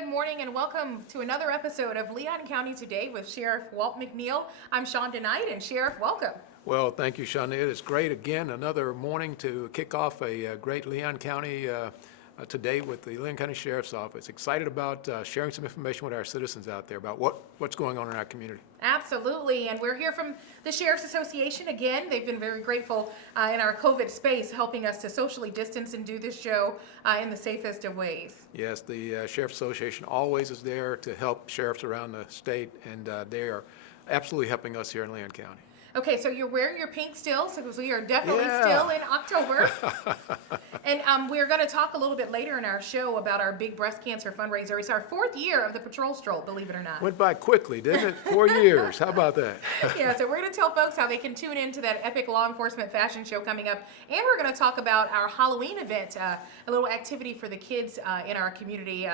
good morning and welcome to another episode of Leon County Today with Sheriff Walt McNeil. I'm Shonda Knight, and Sheriff, welcome. Well, thank you, Shonda. It's great again, another morning to kick off a great Leon County today with the Leon County Sheriff's Office. Excited about sharing some information with our citizens out there about what's going on in our community. Absolutely, and we're here from the Sheriff's Association again. They've been very grateful in our COVID space, helping us to socially distance and do this show in the safest of ways. Yes, the Sheriff's Association always is there to help sheriffs around the state, and they are absolutely helping us here in Leon County. Okay, so you're wearing your pink still, so we are definitely Yeah. still in October. And we're going to talk a little bit later in our show about our big breast cancer fundraiser. It's our 4th year of the Patrol Stroll, believe it or not. Went by quickly, didn't it? 4 years. How about that? Yeah, so we're going to tell folks how they can tune into that epic law enforcement fashion show coming up. And we're going to talk about our Halloween event, a little activity for the kids in our community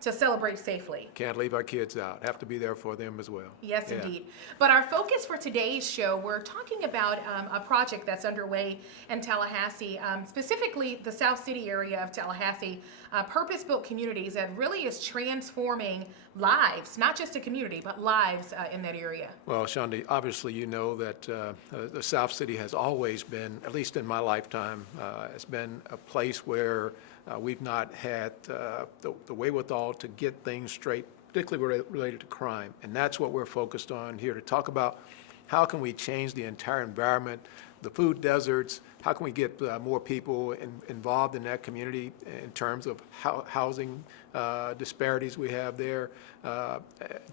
to celebrate safely. Can't leave our kids out. Have to be there for them as well. Yes, Yeah. indeed. But our focus for today's show, we're talking about a project that's underway in Tallahassee, specifically the South City area of Tallahassee, purpose-built communities that really is transforming lives, not just a community, but lives in that area. Well, Shonda, obviously you know that the South City has always been, at least in my lifetime, has been a place where we've not had the wherewithal to get things straight, particularly related to crime. And that's what we're focused on here to talk about. How can we change the entire environment, the food deserts? How can we get more people involved in that community in terms of housing disparities we have there?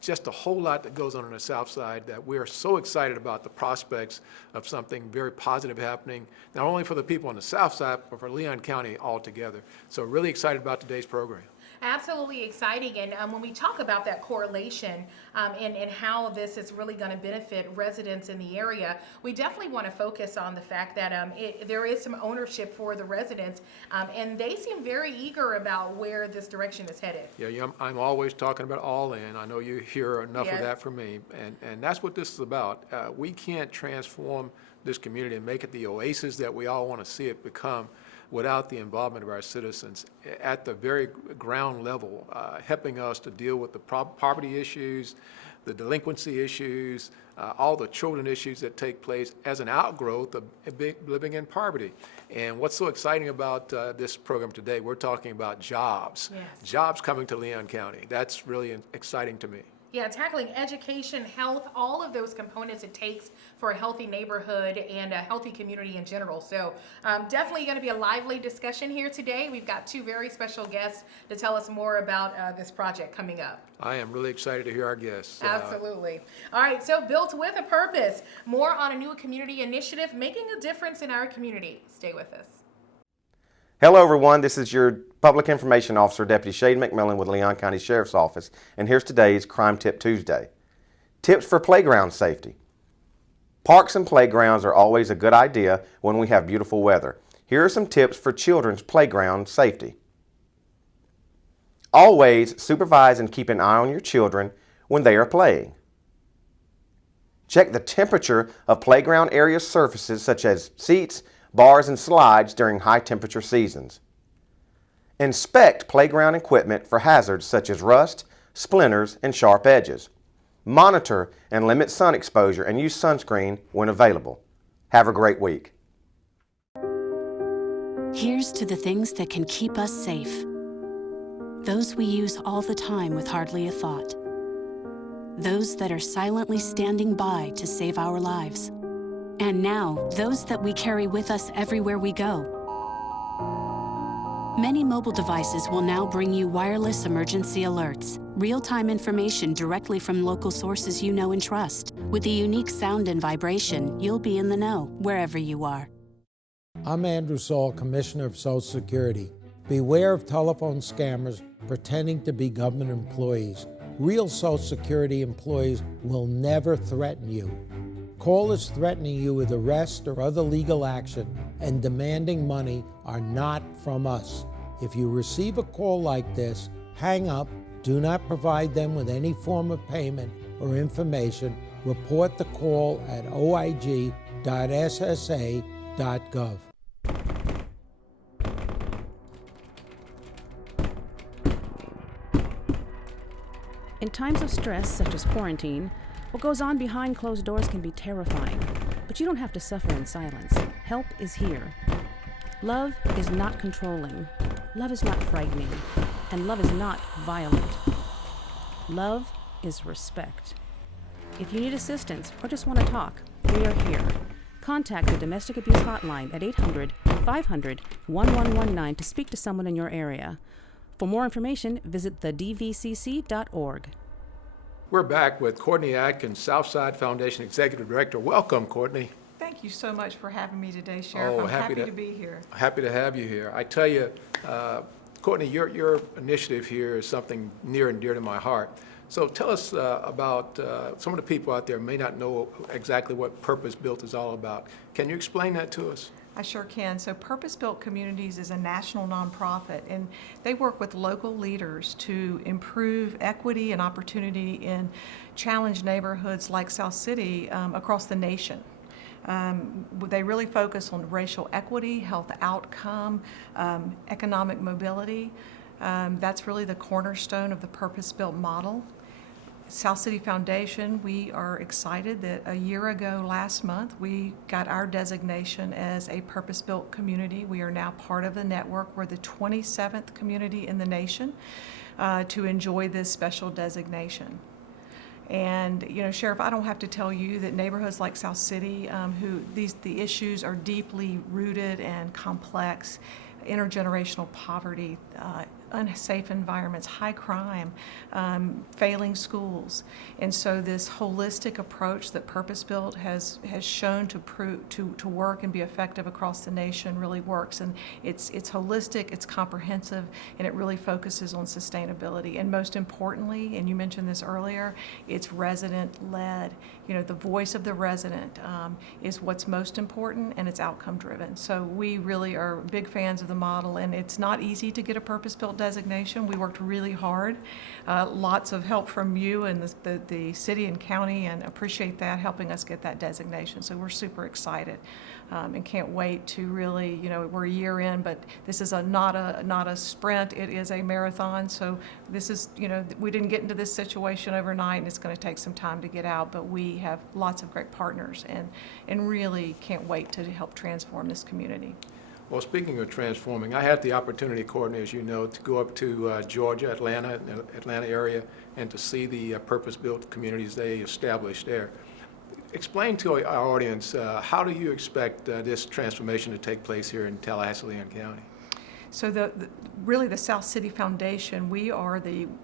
Just a whole lot that goes on the South Side that we're so excited about the prospects of something very positive happening, not only for the people on the South Side, but for Leon County altogether. So really excited about today's program. Absolutely exciting. And when we talk about that correlation and how this is really going to benefit residents in the area, we definitely want to focus on the fact that there is some ownership for the residents, and they seem very eager about where this direction is headed. Yeah, I'm always talking about all in. I know you hear enough of that from me, and that's what this is about. We can't transform this community and make it the oasis that we all want to see it become without the involvement of our citizens at the very ground level, helping us to deal with the poverty issues, the delinquency issues, all the children issues that take place as an outgrowth of living in poverty. And what's so exciting about this program today, we're talking about jobs. Yes. Jobs coming to Leon County. That's really exciting to me. Yeah, tackling education, health, all of those components it takes for a healthy neighborhood and a healthy community in general. So definitely going to be a lively discussion here today. We've got 2 very special guests to tell us more about this project coming up. I am really excited to hear our guests. Absolutely. All right, so Built with a Purpose. More on a new community initiative making a difference in our community. Stay with us. Hello everyone, this is your Public Information Officer, Deputy Shade McMillan with Leon County Sheriff's Office, and here's today's Crime Tip Tuesday. Tips for playground safety. Parks and playgrounds are always a good idea when we have beautiful weather. Here are some tips for children's playground safety. Always supervise and keep an eye on your children when they are playing. Check the temperature of playground area surfaces such as seats, bars, and slides during high temperature seasons. Inspect playground equipment for hazards such as rust, splinters, and sharp edges. Monitor and limit sun exposure and use sunscreen when available. Have a great week. Here's to the things that can keep us safe. Those we use all the time with hardly a thought. Those that are silently standing by to save our lives. And now, those that we carry with us everywhere we go. Many mobile devices will now bring you wireless emergency alerts, real-time information directly from local sources you know and trust. With the unique sound and vibration, you'll be in the know, wherever you are. I'm Andrew Saul, Commissioner of Social Security. Beware of telephone scammers pretending to be government employees. Real Social Security employees will never threaten you. Callers threatening you with arrest or other legal action and demanding money are not from us. If you receive a call like this, hang up, do not provide them with any form of payment or information. Report the call at oig.ssa.gov. In times of stress, such as quarantine, what goes on behind closed doors can be terrifying, but you don't have to suffer in silence. Help is here. Love is not controlling. Love is not frightening. And love is not violent. Love is respect. If you need assistance or just want to talk, we are here. Contact the Domestic Abuse Hotline at 800-500-1119 to speak to someone in your area. For more information, visit thedvcc.org. We're back with Courtney Atkins, Southside Foundation Executive Director. Welcome, Courtney. Thank you so much for having me today, Sheriff. Oh, I'm happy happy to- to be here. Happy to have you here. I tell you, Courtney, your initiative here is something near and dear to my heart. So tell us about some of the people out there may not know exactly what Purpose Built is all about. Can you explain that to us? I sure can. So Purpose Built Communities is a national nonprofit, and they work with local leaders to improve equity and opportunity in challenged neighborhoods like South City across the nation. They really focus on racial equity, health outcome, economic mobility. That's really the cornerstone of the purpose-built model. South City Foundation, we are excited that a year ago last month, we got our designation as a purpose-built community. We are now part of the network. We're the 27th community in the nation to enjoy this special designation. And, you know, Sheriff, I don't have to tell you that neighborhoods like South City, the issues are deeply rooted and complex. Intergenerational poverty, unsafe environments, high crime, failing schools. And so this holistic approach that Purpose Built has shown to work and be effective across the nation really works. And it's holistic, it's comprehensive, and it really focuses on sustainability. And most importantly, and you mentioned this earlier, it's resident-led. You know, the voice of the resident is what's most important, and it's outcome-driven. So we really are big fans of the model, and it's not easy to get a purpose-built designation. We worked really hard. Lots of help from you and the city and county, and appreciate that, helping us get that designation. So we're super excited and can't wait to really, you know, we're a year in, but this is not a sprint, it is a marathon. So this is, you know, we didn't get into this situation overnight, and it's going to take some time to get out, but we have lots of great partners and really can't wait to help transform this community. Well, speaking of transforming, I had the opportunity, Courtney, as you know, to go up to Georgia, Atlanta area, and to see the purpose-built communities they established there. Explain to our audience, how do you expect this transformation to take place here in Tallahassee, Leon County? So really the South City Foundation, we are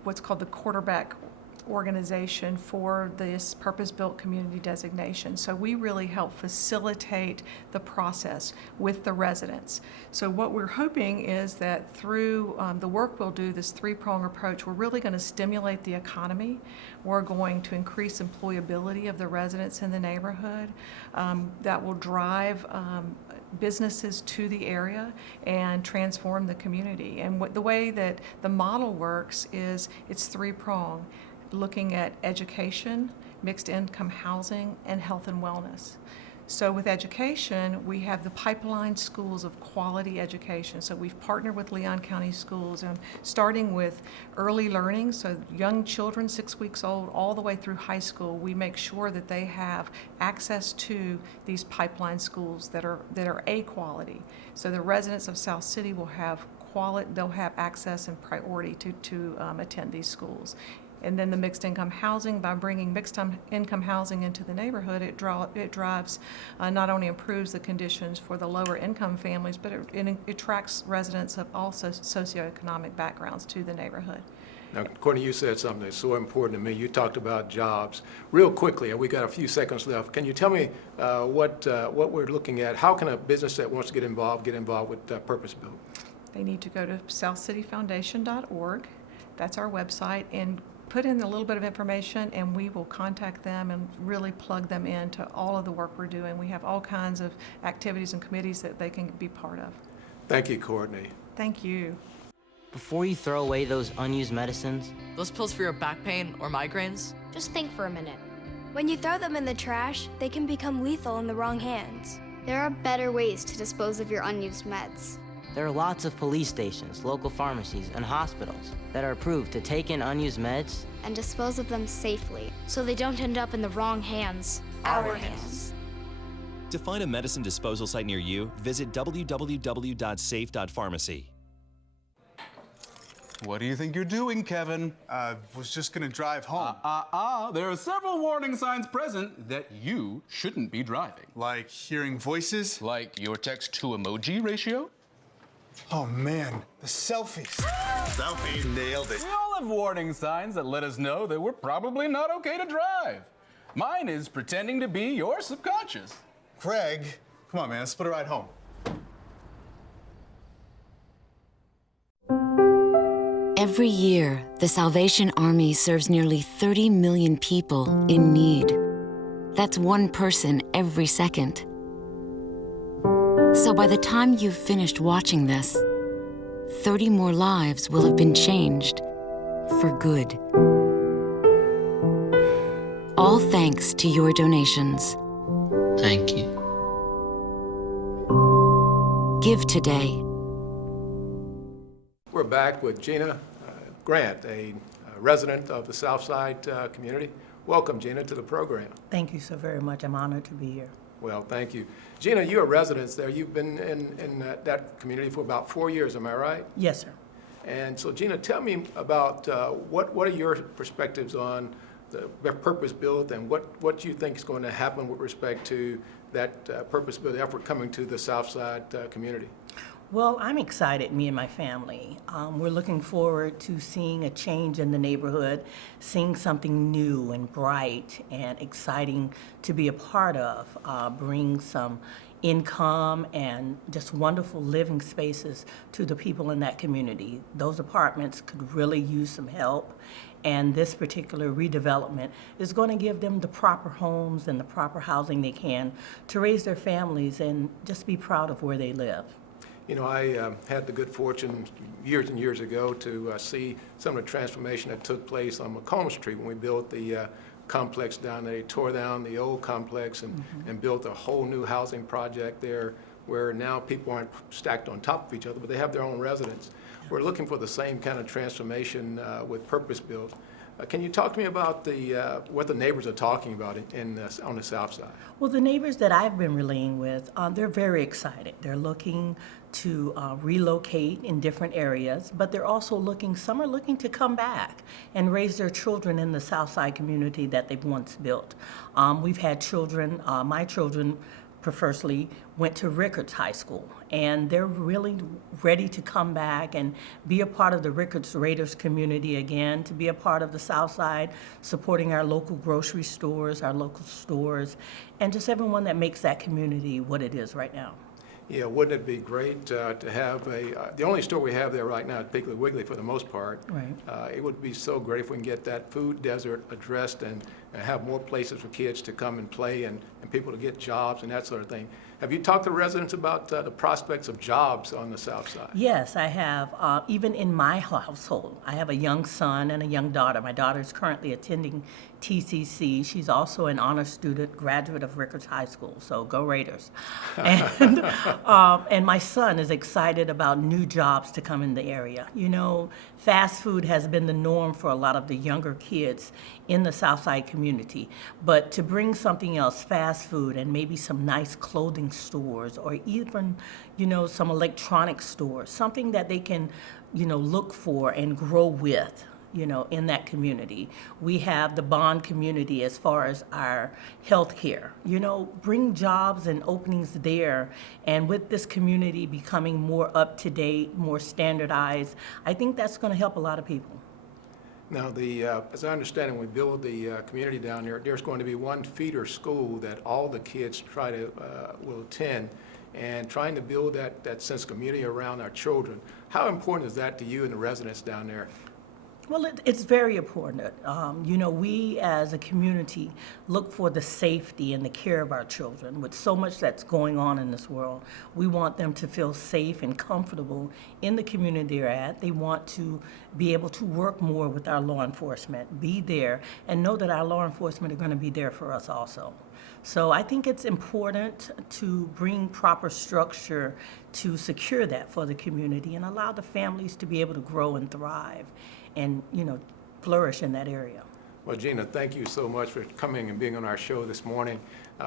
what's called the quarterback organization for this purpose-built community designation. So we really help facilitate the process with the residents. So what we're hoping is that through the work we'll do, this three-prong approach, we're really going to stimulate the economy. We're going to increase employability of the residents in the neighborhood. That will drive businesses to the area and transform the community. And the way that the model works is it's three-prong, looking at education, mixed income housing, and health and wellness. So with education, we have the pipeline schools of quality education. So we've partnered with Leon County Schools, and starting with early learning, so young children 6 weeks old all the way through high school, we make sure that they have access to these pipeline schools that are A quality. So the residents of South City will have they'll have access and priority to attend these schools. And then the mixed income housing, by bringing mixed income housing into the neighborhood, it drives, not only improves the conditions for the lower income families, but it attracts residents of all socioeconomic backgrounds to the neighborhood. Now, Courtney, you said something that's so important to me. You talked about jobs. Real quickly, and we got a few seconds left, can you tell me what we're looking at? How can a business that wants to get involved with Purpose Built? They need to go to southcityfoundation.org. That's our website, and put in a little bit of information, and we will contact them and really plug them into all of the work we're doing. We have all kinds of activities and committees that they can be part of. Thank you, Courtney. Thank you. Before you throw away those unused medicines, those pills for your back pain or migraines, just think for a minute. When you throw them in the trash, they can become lethal in the wrong hands. There are better ways to dispose of your unused meds. There are lots of police stations, local pharmacies, and hospitals that are approved to take in unused meds and dispose of them safely so they don't end up in the wrong hands. Our hands. To find a medicine disposal site near you, visit www.safe.pharmacy. What do you think you're doing, Kevin? Was just gonna drive home. There are several warning signs present that you shouldn't be driving. Like hearing voices? Like your text-to-emoji ratio? Oh man, the selfies. Selfies, nailed it. We all have warning signs that let us know that we're probably not okay to drive. Mine is pretending to be your subconscious. Craig, come on man, let's put a ride home. Every year, the Salvation Army serves nearly 30 million people in need. That's one person every second. So by the time you've finished watching this, 30 more lives will have been changed for good. All thanks to your donations. Thank you. Give today. We're back with Gina Grant, a resident of the Southside community. Welcome, Gina, to the program. Thank you so very much. I'm honored to be here. Well, thank you. Gina, you're a resident there. You've been in that community for about 4 years, am I right? Yes, sir. And so, Gina, tell me about what are your perspectives on the purpose-built and what you think is going to happen with respect to that purpose-built effort coming to the Southside community? Well, I'm excited, me and my family. We're looking forward to seeing a change in the neighborhood, seeing something new and bright and exciting to be a part of, bring some income and just wonderful living spaces to the people in that community. Those apartments could really use some help, and this particular redevelopment is going to give them the proper homes and the proper housing they can to raise their families and just be proud of where they live. You know, I had the good fortune years and years ago to see some of the transformation that took place on Macomb Street when we built the complex down there. They tore down the old complex and built a whole new housing project there where now people aren't stacked on top of each other, but they have their own residence. We're looking for the same kind of transformation with purpose-built. Can you talk to me about what the neighbors are talking about on the South Side? Well, the neighbors that I've been relaying with, they're very excited. They're looking to relocate in different areas, but they're also some are looking to come back and raise their children in the South Side community that they've once built. We've had children, my children firstly went to Rickards High School, and they're really ready to come back and be a part of the Rickards Raiders community again, to be a part of the South Side, supporting our local grocery stores, our local stores, and just everyone that makes that community what it is right now. Yeah, wouldn't it be great to have the only store we have there right now is Piggly Wiggly for the most part. Right. It would be so great if we can get that food desert addressed and have more places for kids to come and play and people to get jobs and that sort of thing. Have you talked to residents about the prospects of jobs on the South Side? Yes, I have. Even in my household, I have a young son and a young daughter. My daughter is currently attending TCC. She's also an honor student, graduate of Rickards High School, so go Raiders. And my son is excited about new jobs to come in the area. You know, fast food has been the norm for a lot of the younger kids in the Southside community, but to bring something else, fast food, and maybe some nice clothing stores, or even, you know, some electronic stores, something that they can, you know, look for and grow with, you know, in that community. We have the bond community as far as our health care. You know, bring jobs and openings there, and with this community becoming more up to date, more standardized, I think that's going to help a lot of people. Now, as I understand it, when we build the community down there, there's going to be one feeder school that all the kids will attend, and trying to build that sense of community around our children. How important is that to you and the residents down there? Well, it's very important. You know, we as a community look for the safety and the care of our children. With so much that's going on in this world, we want them to feel safe and comfortable in the community they're at. They want to be able to work more with our law enforcement, be there, and know that our law enforcement are going to be there for us also. So I think it's important to bring proper structure to secure that for the community and allow the families to be able to grow and thrive and, flourish in that area. Well, Gina, thank you so much for coming and being on our show this morning.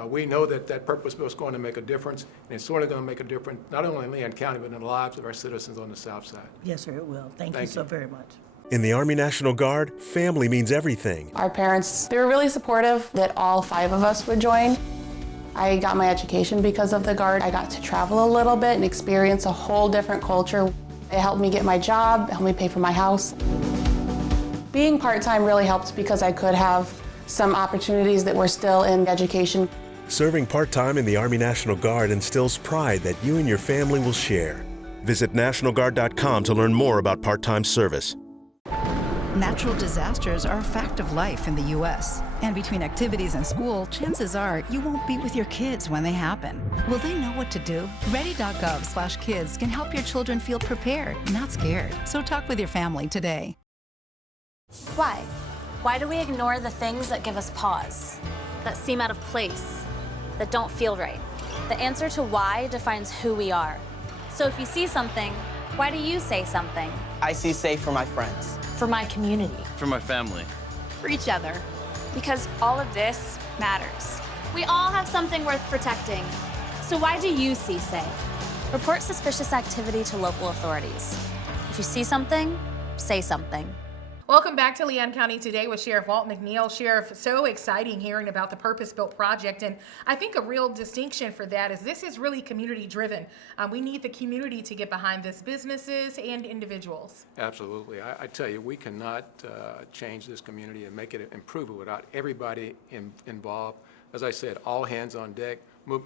We know that purpose bill is going to make a difference, and it's certainly going to make a difference not only in Leon County, but in the lives of our citizens on the South Side. Yes, sir, it will. Thank you so very much. In the Army National Guard, family means everything. Our parents, they were really supportive that all 5 of us would join. I got my education because of the Guard. I got to travel a little bit and experience a whole different culture. It helped me get my job, helped me pay for my house. Being part-time really helped because I could have some opportunities that were still in education. Serving part-time in the Army National Guard instills pride that you and your family will share. Visit NationalGuard.com to learn more about part-time service. Natural disasters are a fact of life in the U.S. And between activities and school, chances are you won't be with your kids when they happen. Will they know what to do? Ready.gov/kids can help your children feel prepared, not scared. So talk with your family today. Why? Why do we ignore the things that give us pause, that seem out of place, that don't feel right? The answer to why defines who we are. So if you see something, why do you say something? I see safe for my friends. For my community. For my family. For each other. Because all of this matters. We all have something worth protecting. So why do you see safe? Report suspicious activity to local authorities. If you see something, say something. Welcome back to Leon County Today with Sheriff Walt McNeil. Sheriff, so exciting hearing about the Purpose Built project, and I think a real distinction for that is this is really community driven. We need the community to get behind this, businesses and individuals. Absolutely. I tell you, we cannot change this community and make it improve it without everybody involved. As I said, all hands on deck,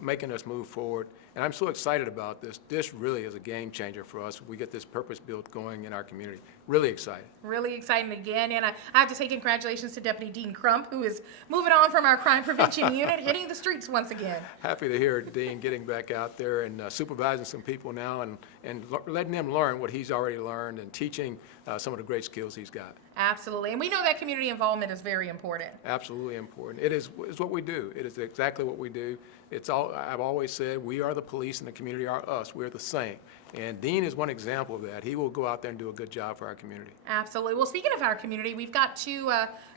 making us move forward. And I'm so excited about this. This really is a game changer for us. We get this Purpose Built going in our community. Really excited. Really exciting again. And I have to say congratulations to Deputy Dean Crump, who is moving on from our crime prevention unit, hitting the streets once again. Happy to hear Dean getting back out there and supervising some people now and letting them learn what he's already learned and teaching some of the great skills he's got. Absolutely. And we know that community involvement is very important. Absolutely important. It's what we do. It is exactly what we do. I've always said we are the police and the community are us. We're the same. And Dean is one example of that. He will go out there and do a good job for our community. Absolutely. Well, speaking of our community, we've got 2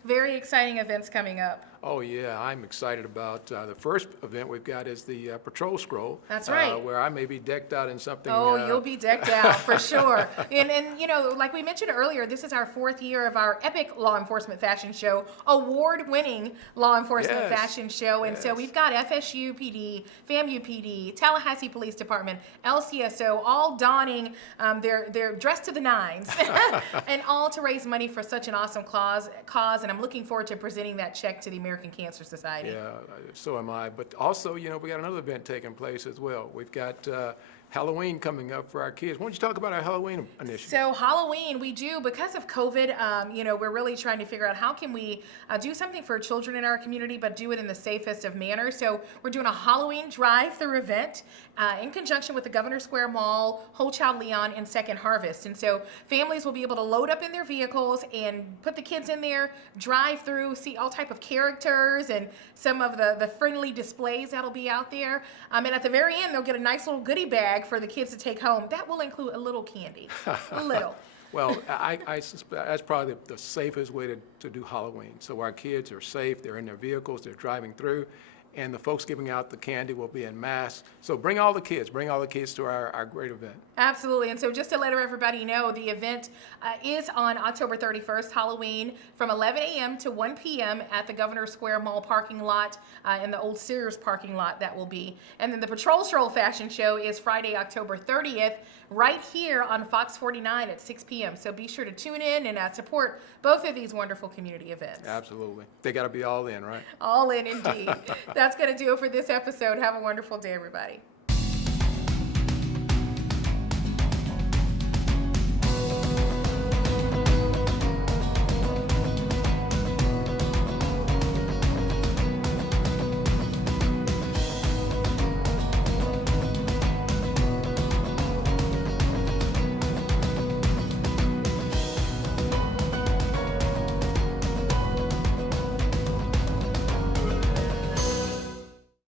very exciting events coming up. Oh, yeah. I'm excited about the first event we've got is the Patrol Scroll. That's right. Where I may be decked out in something. Oh, you'll be decked out for sure. And, like we mentioned earlier, this is our 4th year of our epic law enforcement fashion show, award-winning law enforcement fashion show. And so we've got FSU PD, FAMU PD, Tallahassee Police Department, LCSO, all donning they're dressed to the nines, and all to raise money for such an awesome cause. And I'm looking forward to presenting that check to the American Cancer Society. Yeah, so am I. But also, we got another event taking place as well. We've got Halloween coming up for our kids. Why don't you talk about our Halloween initiative? So Halloween, we do, because of COVID, we're really trying to figure out how can we do something for children in our community, but do it in the safest of manners. So we're doing a Halloween drive-through event in conjunction with the Governor Square Mall, Whole Child Leon, and Second Harvest. And so families will be able to load up in their vehicles and put the kids in there, drive through, see all type of characters and some of the friendly displays that'll be out there. And at the very end, they'll get a nice little goodie bag for the kids to take home. That will include a little candy, a little. Well, I suspect that's probably the safest way to do Halloween. So our kids are safe, they're in their vehicles, they're driving through, and the folks giving out the candy will be en masse. So bring all the kids to our great event. Absolutely. And so just to let everybody know, the event is on October 31st, Halloween, from 11 a.m. to 1 p.m. at the Governor Square Mall parking lot in the old Sears parking lot that will be. And then the Patrol Stroll Fashion Show is Friday, October 30th, right here on Fox 49 at 6 p.m. So be sure to tune in and support both of these wonderful community events. Absolutely. They got to be all in, right? All in, indeed. That's going to do it for this episode. Have a wonderful day, everybody.